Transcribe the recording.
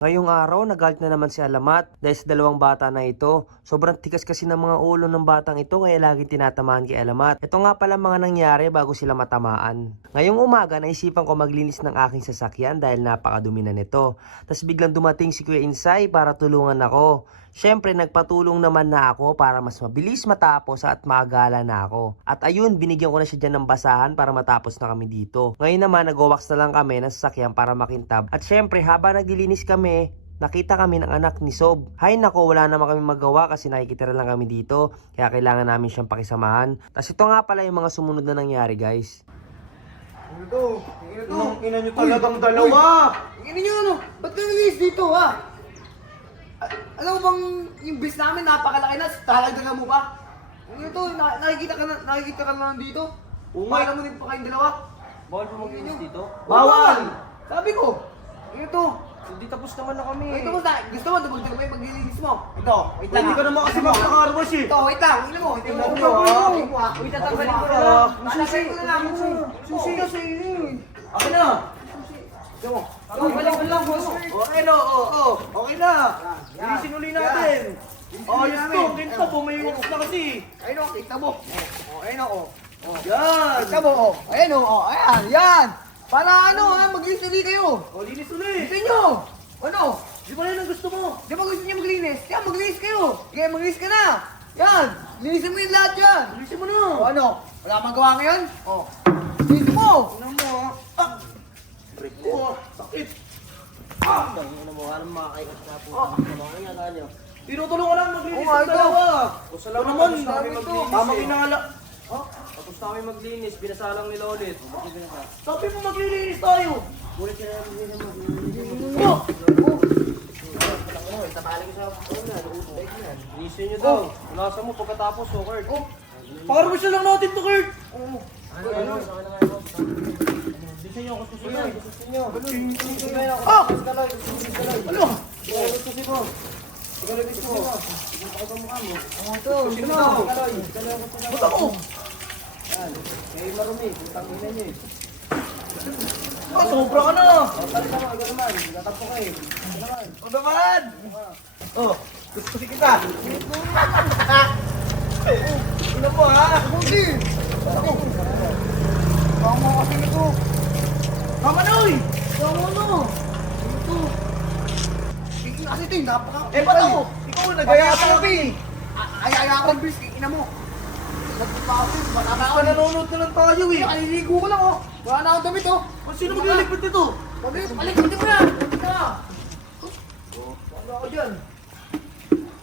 Ngayong araw, nagalit na naman si Alamat dahil sa dalawang bata na ito. Sobrang tikas kasi ng mga ulo ng batang ito kaya laging tinatamaan kay Alamat. Ito nga pala mga nangyari bago sila matamaan. Ngayong umaga, naisipan ko maglinis ng aking sasakyan dahil napakadumi na nito. Tapos biglang dumating si Kuya Insay para tulungan ako. Siyempre, nagpatulong naman na ako para mas mabilis matapos at maagala na ako. At ayun, binigyan ko na siya dyan ng basahan para matapos na kami dito. Ngayon naman, nag-wax na lang kami ng sasakyan para makintab. At siyempre, habang naglilinis kami, nakita kami ng anak ni Sob. Hay nako, wala naman kami magawa kasi nakikitira lang kami dito. Kaya kailangan namin siyang pakisamahan. Tapos ito nga pala yung mga sumunod na nangyari, guys. Ito, Ang ina nyo talagang dalawa! Ina nyo ano? Ba't ka nilinis dito ha? Alam mo bang yung bis namin napakalaki na, talagdagan mo pa? Ito, nakikita ka na lang dito. Umay mo din pa kayong dalawa. Bawal po maglinis dito? Bawal! Sabi ko, ito. Hindi tapos naman na kami. Ito mo sa, gusto mo, dubagdag mo yung paglilinis mo. Ito, wait lang. Hindi ka naman kasi magkakarwas eh! Ito, wait lang, tingnan mo. Tingnan mo. Tingnan mo ha. Wait, tatanggalin ko na lang. Tatanggalin ko na lang. Susi ka sa inyo. Akin na! Tingnan mo. Tatanggalin ko lang, boss. Okay na, okay na! Linisin uli natin! Ayos to, ganito, bumayos na kasi! Ayun o, tignan mo. Ayun o. Yan! Tignan mo, Ayan o, ayan, yan. Para ano ha, maglinis ulit kayo. O, linis ulit! Tignan nyo. Ano? Di ba yan ang gusto mo? Di ba gusto niyo maglinis? Kaya maglinis kayo. Kaya maglinis ka na. Yan. Linisin mo yung lahat yan. Linisin mo na! O ano? Wala kang magawa ngayon? O. Linisin mo. Ano mo ah? Break ko ah! Sakit! Ah! Ano mo, alam makakaikas na po. Ah! Ano nga nyo? Tinutulungan lang maglinis Oo nga, ang ito. dalawa! O Ito naman, dami ito. tamang inala. Ha? Tapos na kami maglinis, binasalang nila ulit. Sabi mo maglilinis tayo! Ulit sila naglinis mo. Oh! Itatali ko sa linisin nyo daw. Punasan mo pagkatapos, so Kurt. Pakarwisyon lang natin to, Kurt! Ano? Linisin nyo, gusto nyo. Gusto nyo. Ah! Ano? Gusto mo. Gusto mo. Ito, Sino daw? Ba't ako? Kaya marumi, putang ina nyo eh. Ah, sobra ka na! Tali naman, agad naman. Tatapo ka eh. O naman! Oh, gusto kita! Ano mo ha? Hindi. Tama kasi nito. Tama na uy! Tama ano? Ito. Tingin kasi ito yung napaka... Eh ba't ako? Ikaw nagaya ka kami! Ay, ako bis, ina mo. Nagpunta ako, wala na ako. Nanonood na lang tayo eh! Kaliligo ko lang oh. Wala na akong damit oh. Sino magliligpit nito? Palik, mo na. Palik mo na. Wala ako dyan.